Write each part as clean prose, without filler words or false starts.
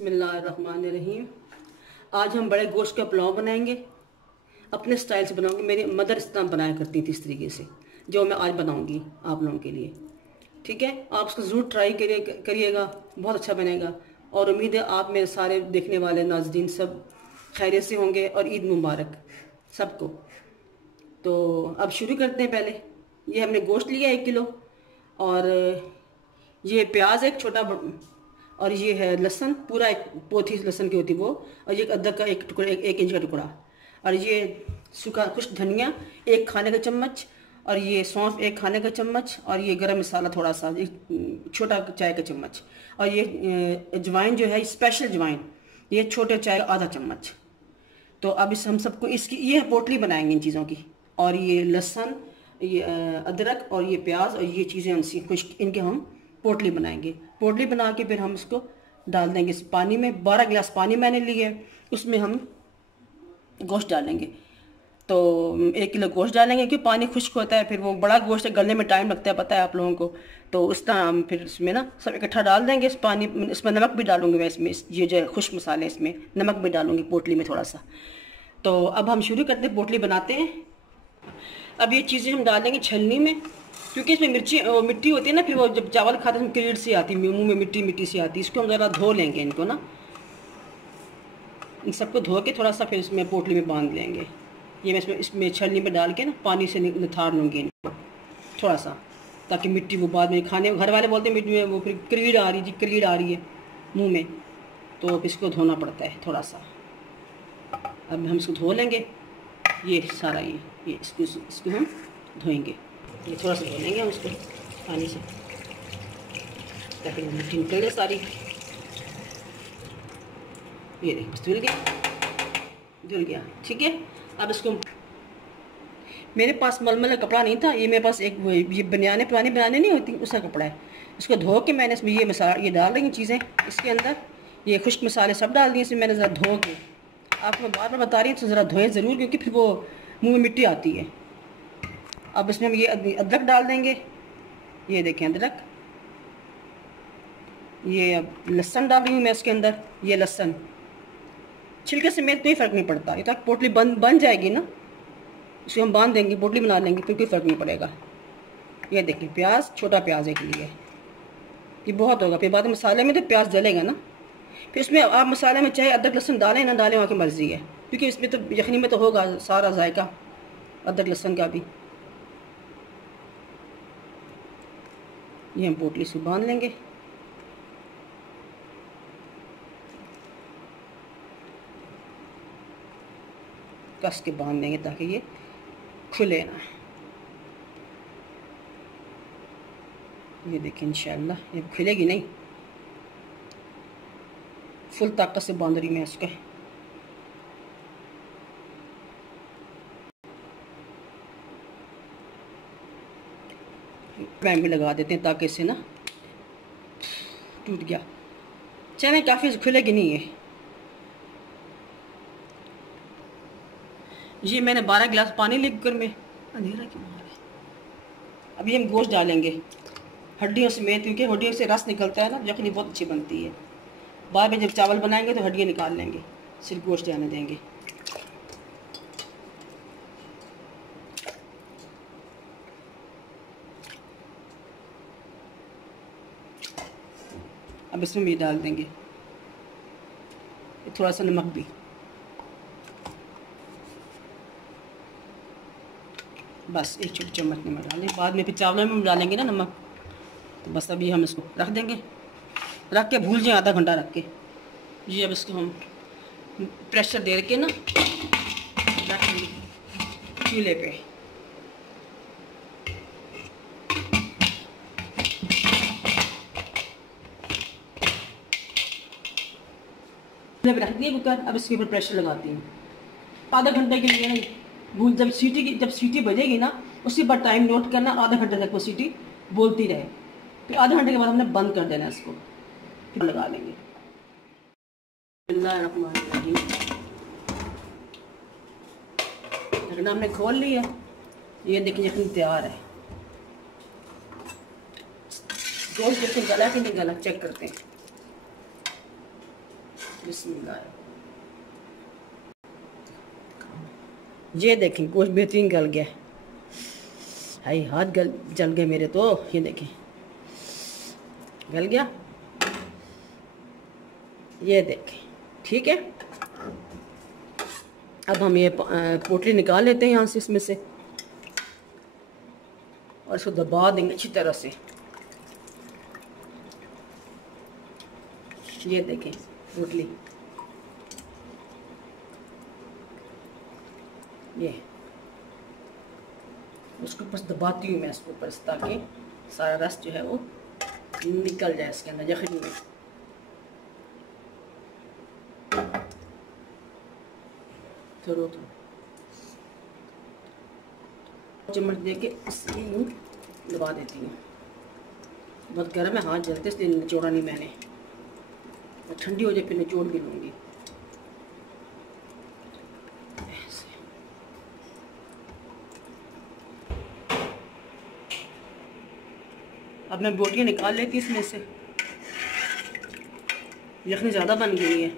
बिस्मिल्लाहिर्रहमानिर्रहीम। आज हम बड़े गोश्त का पुलाव बनाएंगे। अपने स्टाइल से बनाऊंगी। मेरी मदर इस तरह बनाया करती थी, इस तरीके से, जो मैं आज बनाऊंगी आप लोगों के लिए। ठीक है, आप उसको ज़रूर ट्राई करिएगा, बहुत अच्छा बनेगा। और उम्मीद है आप मेरे सारे देखने वाले नाज़रीन सब खैरियत से होंगे और ईद मुबारक सबको। तो अब शुरू करते हैं। पहले ये हमने गोश्त लिया 1 किलो, और ये प्याज एक छोटा, और ये है लहसुन, पूरा एक पोथी लहसुन की होती वो, और ये अदरक का एक टुकड़ा, एक इंच का टुकड़ा, और ये सूखा खुश्क धनिया 1 खाने का चम्मच, और ये सौंफ 1 खाने का चम्मच, और ये गरम मसाला थोड़ा सा, एक छोटा चाय का चम्मच, और ये अजवाइन जो है स्पेशल अजवाइन, ये छोटे चाय का आधा चम्मच। तो अब हम सबको इसकी ये पोटली बनाएंगे इन चीज़ों की। और ये लहसुन, ये अदरक और ये प्याज और ये चीज़ें हम खुश्क, इनके हम पोटली बनाएंगे। पोटली बना के फिर हम इसको डाल देंगे इस पानी में। 12 गिलास पानी मैंने लिए है, उसमें हम गोश्त डालेंगे। तो 1 किलो गोश्त डालेंगे, क्योंकि पानी खुश्क होता है, फिर वो बड़ा गोश्त है, गलने में टाइम लगता है, पता है आप लोगों को। तो उस तरह हम फिर इसमें ना सब इकट्ठा डाल देंगे इस पानी। इसमें नमक भी डालूंगी मैं, इसमें ये जो खुश्क मसाले, इसमें नमक भी डालूंगी पोटली में थोड़ा सा। तो अब हम शुरू करते हैं, पोटली बनाते हैं। अब ये चीज़ें हम डाल देंगे छलनी में, क्योंकि इसमें मिट्टी होती है ना, फिर वो जब चावल खाते हैं क्रीड सी आती है, मुंह में मिट्टी सी आती है। इसको हम ज़रा धो लेंगे, इनको ना, इन सबको धो के थोड़ा सा फिर इसमें पोटली में बांध लेंगे। ये मैं इसमें छलनी में डाल के ना पानी से निथार लूँगी इनको थोड़ा सा, ताकि मिट्टी वो बाद में खाने, घर वाले बोलते हैं मिट्टी में वो फिर क्रीड आ रही है मुँह में, तो अब इसको धोना पड़ता है थोड़ा सा। अब हम इसको धो लेंगे, ये सारा ये इसको हम धोएंगे। ये थोड़ा सा धो लेंगे हम उसको पानी से, ताकि मिट्टी निकल जाए सारी। ये देखिए बस धुल गया। ठीक है, अब इसको, मेरे पास मलमल का कपड़ा नहीं था, ये मेरे पास एक ये बनियाने पुरानी बनाने नहीं होती, उसका कपड़ा है। इसको धो के मैंने इसमें ये मसाला, ये डाल रही चीज़ें इसके अंदर, ये खुश्क मसाले सब डाल दिए इसमें मैंने। ज़रा धो के, आपको मैं बार बार बता रही हूँ, तो ज़रा धोएं ज़रूर, क्योंकि फिर वो मुँह में मिट्टी आती है। अब इसमें हम ये अदरक डाल देंगे, ये देखें अदरक। ये अब लहसुन डाल रही हूँ मैं इसके अंदर। ये लहसुन छिलके से मेरे कोई फ़र्क नहीं पड़ता, ये तक पोटली बन जाएगी ना, इसको हम बांध देंगे, पोटली बना लेंगे, फिर कोई फ़र्क नहीं पड़ेगा। ये देखिए प्याज, छोटा प्याज एक लिए, ये बहुत होगा, फिर बाद में मसाले में तो प्याज जलेगा ना। फिर इसमें आप मसाले में चाहे अदरक लहसुन डालें ना डालें, वहाँ की मर्ज़ी है, क्योंकि इसमें तो यखनी में तो होगा सारा जायका अदरक लहसुन का भी। ये हम पोटली से बांध लेंगे। कस के बांध देंगे ताकि ये खुले ना। ये देखिए इंशाल्लाह ये खुलेगी नहीं, फुल ताकत से बांध रही मैं इसको। पैन भी लगा देते हैं ताकि इससे ना टूट गया, चने काफ़ी खुलेगी नहीं है। ये मैंने 12 गिलास पानी ले कुकर में, अंधेरा क्यों आ रहा है। अभी हम गोश्त डालेंगे हड्डियों समेत, क्योंकि हड्डियों से रस निकलता है ना, यखनी बहुत अच्छी बनती है। बाद में जब चावल बनाएंगे तो हड्डियाँ निकाल लेंगे, सिर्फ गोश्त जाने देंगे। अब इसमें भी डाल देंगे थोड़ा सा नमक भी, बस 1 छोटी चम्मच नमक डालें। बाद में फिर चावलों में डालेंगे ना नमक, तो बस अभी हम इसको रख देंगे, रख के भूल जाएं आधा घंटा रख के। ये अब इसको हम प्रेशर दे के ना रखेंगे चूल्हे पे। रख दिए कुकर, अब इसके ऊपर प्रेशर लगाती हूँ आधा घंटे के लिए। भूल जब सीटी बजेगी ना, उसी पर टाइम नोट करना, आधा घंटे तक वो सीटी बोलती रहे। फिर आधे घंटे के बाद हमने बंद कर देना इसको, फिर लगा लेंगे। ढकना हमने खोल लिया, ये देखिए यखनी तैयार है। गोश्त जैसे गला कि नहीं गला चेक करते हैं। बिस्मिल्लाह। ये देखें गोश्त बेहतरीन गल गया। हाय हाथ जल गए मेरे तो। ये देखें गल गया। ये देखें ठीक है। अब हम ये पोटली निकाल लेते हैं यहाँ से, इसमें से, और इसको दबा देंगे अच्छी तरह से। ये देखें पोटली, ये उसको बस दबाती हूँ मैं इसको ऊपर, ताकि सारा रस जो है वो निकल जाए इसके अंदर यखनी में। थोड़ा चम्मच दे के इसे यूँ दबा देती हूँ। बहुत गर्म है, हाथ जलते इसलिए निचोड़ा नहीं मैंने। ठंडी हो जाए फिर निचोड़ भी लूँगी। अब मैं बोटियाँ निकाल लेती हूँ इसमें से। यखनी ज़्यादा बन गई है,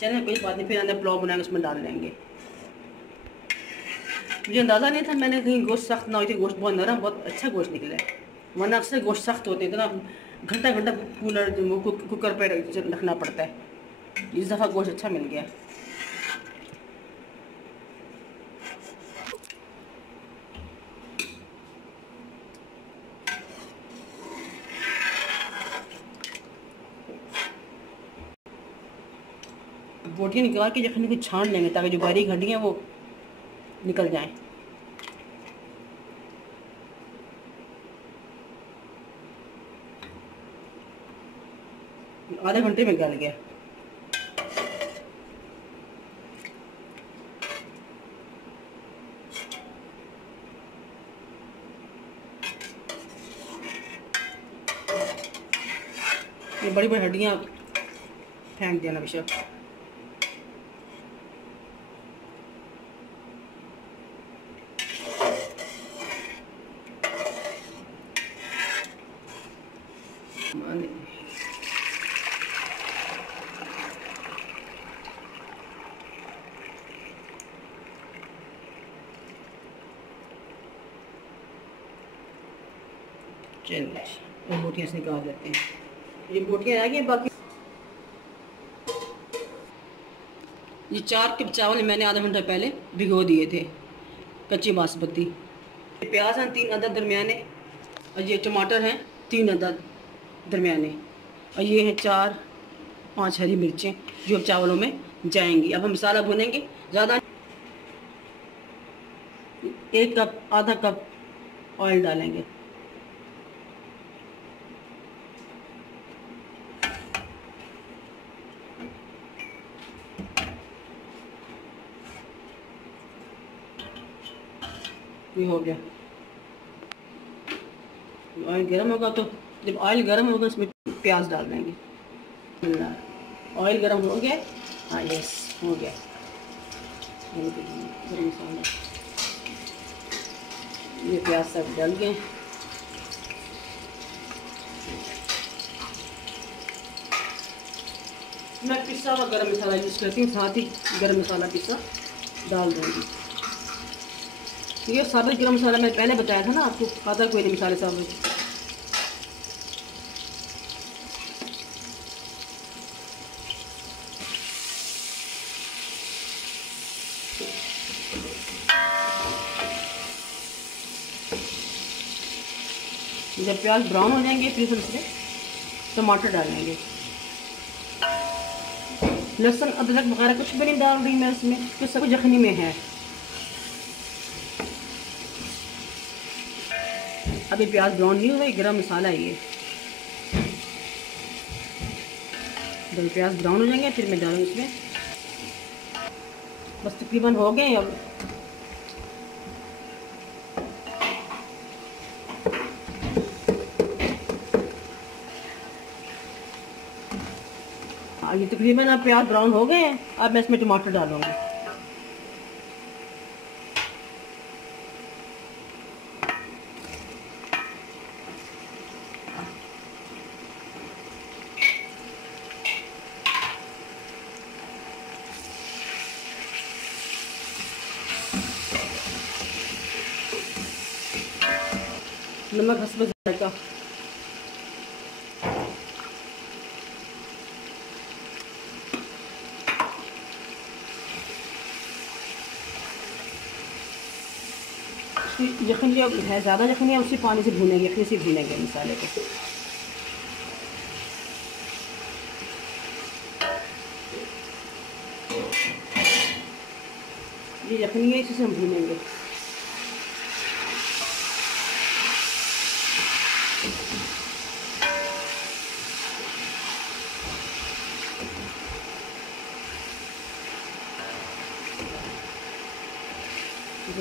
चलिए कोई बात नहीं, फिर अंदर पुलाव बनाएंगे उसमें डाल लेंगे। मुझे अंदाज़ा नहीं था, मैंने कहीं गोश्त सख्त ना हुई थी। गोश्त बहुत नरम, बहुत अच्छा गोश्त निकला है। वरना अक्सर गोश्त सख्त होते हैं, इतना घंटा घंटा कूलर कुकर पर रखना पड़ता है। इस दफ़ा गोश्त अच्छा मिल गया। बोटियाँ निकाल के यखनी को छान लेंगे ताकि जो बारीक हड्डियाँ वो निकल जाएं। आधे घंटे में गल गया। ये बड़ी बड़ी हड्डियाँ फेंक देना बेशक। चलिए बोटियाँ से निकाल लेते हैं। ये बोटियाँ आ गई। बाकी ये 4 कप चावल मैंने आधा घंटा पहले भिगो दिए थे, कच्ची बासमती। प्याज हैं 3 अदद दरमियाने, और ये टमाटर हैं 3 अदद दरमियाने, और ये हैं 4-5 हरी मिर्चें जो अब चावलों में जाएंगी। अब हम मसाला भुनेंगे। ज़्यादा 1 कप आधा कप ऑयल डालेंगे। ये हो गया। ऑयल गर्म होगा तो जब ऑयल गर्म होगा इसमें प्याज डाल देंगे। ऑयल गर्म हो गया। हाँ यस हो गया। गरम मसाला, ये प्याज सब डाल गए। मैं पिसा हुआ गरम मसाला यूज़ करती हूँ, साथ ही गरम मसाला पिसा डाल दूँगी। ये साबित गरम मसाला मैं पहले बताया था ना आपको, खाता कोई नहीं मसाले साबित। जब प्याज ब्राउन हो जाएंगे फिर उसमें टमाटर डालेंगे। लहसुन अदरक वगैरह कुछ भी नहीं डाल रही मैं इसमें, तो सब यखनी में है। अभी प्याज ब्राउन नहीं हुआ, गरम मसाला है ये। जब प्याज ब्राउन हो जाएंगे फिर मैं डालूंगी इसमें। बस तकरीबन हो गए। अब ये तकरीबन अब प्याज ब्राउन हो गए हैं। अब मैं इसमें टमाटर डालूंगी। नमक हस्ब जायका। यखनी है ज़्यादा यखनी है, उसी पानी से भूनेंगे, यखनी से भूनेंगे मसाले को। ये यखनी है, इसी से हम भूनेंगे।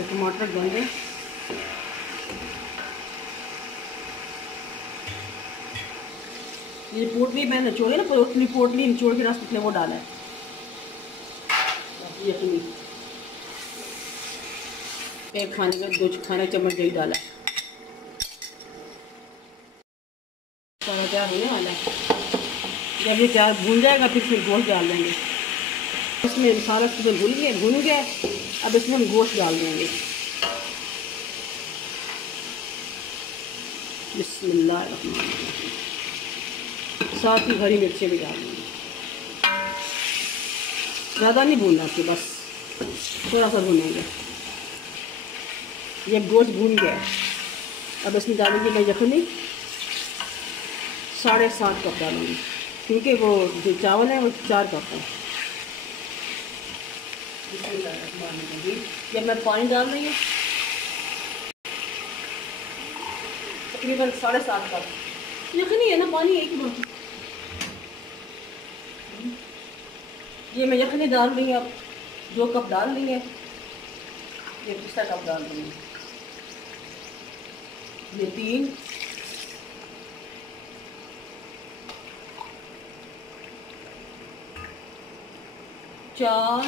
टमाटर डाल दें। ये पोटली मैंने निचोड़ी ना, पोटली निचोड़ के रस उसने वो डाला है। यखनी एक खाने का 2 खाने चम्मच दही डाला है। सारा तैयार होने वाला है। जब ये तैयार भून जाएगा फिर गोश्त डाल देंगे। इसमें मसाला भून गया। अब इसमें हम गोश्त डाल देंगे। बिस्मिल्लाह। साथ ही हरी मिर्चें भी डाल देंगे। ज़्यादा नहीं भूनना इसके, बस थोड़ा सा भूनेंगे। ये गोश्त भून गया है। अब इसमें डालेंगे मैं यखनी 7.5 कप डालूँगी, क्योंकि वो जो चावल है वो 4 कप है। जब मैं पानी डाल रही हूँ तकरीबन 7.5 कप यखनी है ना, पानी एक ही। ये मैं यखनी डाल रही हूँ। अब 2 कप डाल रही है, ये तीसरा कप डाल रही हूँ। ये 3, 4,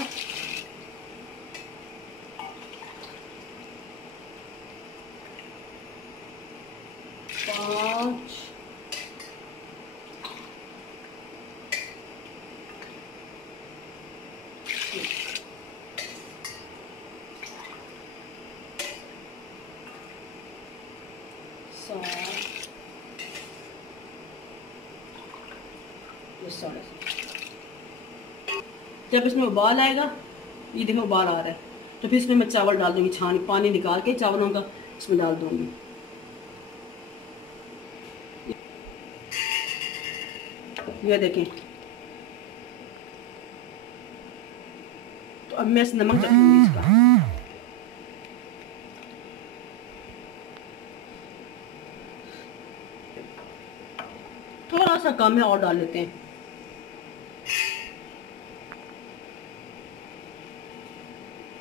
5, 7, ये 7.5। जब इसमें उबाल आएगा, ये देखो उबाल आ रहा है, तो फिर इसमें मैं चावल डाल दूँगी। छान पानी निकाल के चावलों का इसमें डाल दूँगी। ये देखें। तो अब मैं इस नमक रखूँगी इसका। थोड़ा सा कम है और डाल लेते हैं।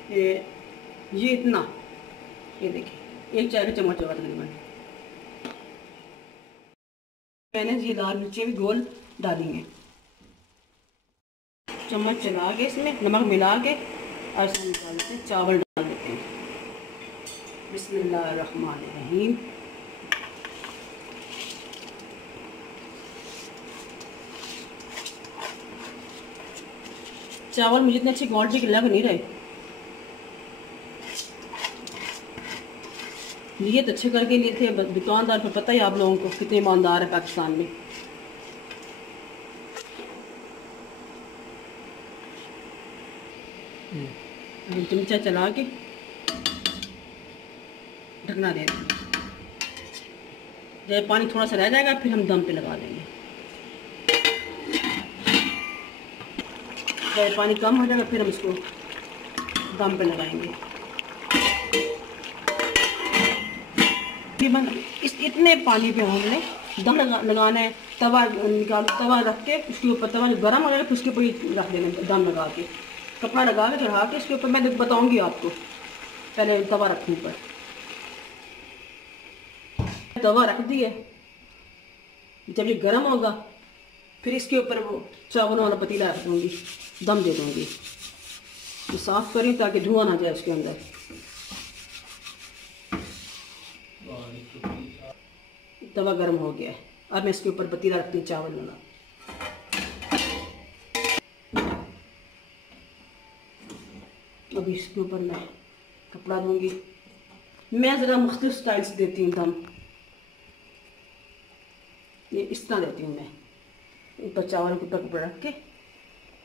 ये इतना, ये देखिए 1 चाय का चम्मच होगा तकरीबन। मैंने ये लाल मिर्चें भी गोल डाली हैं। चम्मच चला के इसमें नमक मिला के और इसमें निकाल देते हैं, चावल डाल देते हैं। बिस्मिल्लाहिर्रहमानिर्रहीम। चावल मुझे इतने अच्छी क्वालिटी के लग नहीं रहे। लिए तो अच्छे करके लिए थे, दुकानदार पर पता ही आप लोगों को कितने ईमानदार है पाकिस्तान में। चमचा चला के ढकना दे देंगे। जब पानी थोड़ा सा रह जाएगा फिर हम दम पे लगा देंगे। जब पानी कम हो जाएगा फिर हम इसको दम पे लगाएंगे। इस इतने पानी पे हमने दम लगाना है। तवा निकाल, तवा रख के उसके ऊपर, तवा जो गर्म हो जाएगा फिर उसके ऊपर रख देना, दम लगा के कपड़ा लगा के चढ़ा के इसके ऊपर। मैं बताऊंगी आपको, पहले तवा रखने पर। तवा रख दिए, जब ये गर्म होगा फिर इसके ऊपर वो चावलों वाला पतीला रख दूँगी, दम दे दूँगी। तो साफ़ करें ताकि धुआं ना जाए उसके अंदर। तवा गर्म हो गया है। अब मैं इसके ऊपर पतीला रखती हूँ चावल वाला। अब इसके ऊपर मैं कपड़ा दूंगी। मैं ज़रा मुख्तलिफ स्टाइल से देती हूँ दम। ये इस तरह देती हूँ मैं, ऊपर चावल के ऊपर रख के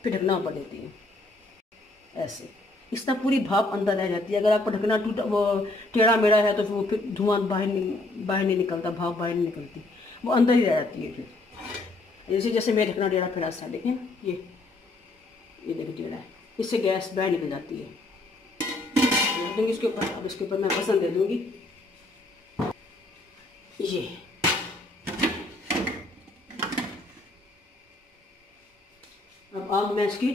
फिर ढकना ऊपर देती हूँ ऐसे। इस तरह पूरी भाप अंदर रह जाती है। अगर आपको ढकना टूटा वो टेढ़ा मेढ़ा है तो फिर वो फिर धुआं बाहर नहीं निकलता, भाप बाहर नहीं निकलती, वो अंदर ही रह जाती है। फिर जैसे मैं ढकना टेढ़ा फेढ़ा सा, देखें ये देखिए टेढ़ा है, इससे गैस बाहर निकल जाती है। दूँगी इसके ऊपर, अब इसके ऊपर मैं पसंद दे दूँगी ये। अब आग मैं इसकी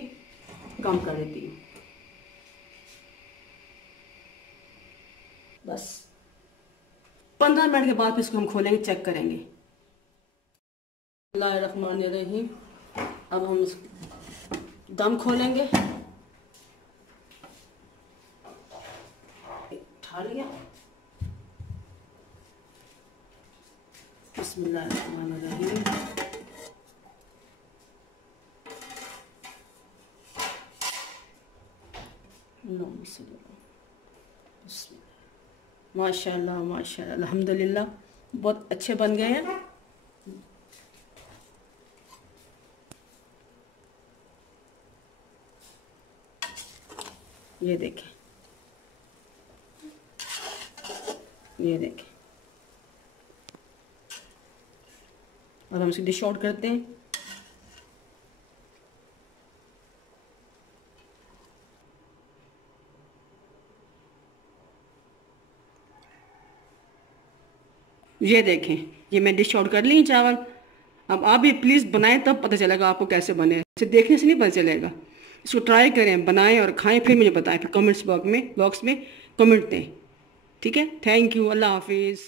कम कर देती हूँ। बस 15 मिनट के बाद फिर इसको हम खोलेंगे, चेक करेंगे। बिस्मिल्लाहिर्रहमानिर्रहीम। अब हम दम खोलेंगे। उठा लिया। बिस्मिल्लाहिर्रहमानिर्रहीम। माशाल्लाह माशाल्लाह अल्हम्दुलिल्लाह, बहुत अच्छे बन गए हैं। ये देखें, ये देखें। अब हम इसे डिश आउट करते हैं। ये देखें, ये मैं डिश आउट कर ली चावल। अब आप भी प्लीज़ बनाएं, तब पता चलेगा आपको कैसे बने। इसे देखने से नहीं पता चलेगा। इसको ट्राई करें, बनाएं और खाएं, फिर मुझे बताएं, फिर कमेंट्स बॉक्स में कमेंट दें। ठीक है, थैंक यू, अल्लाह हाफिज़।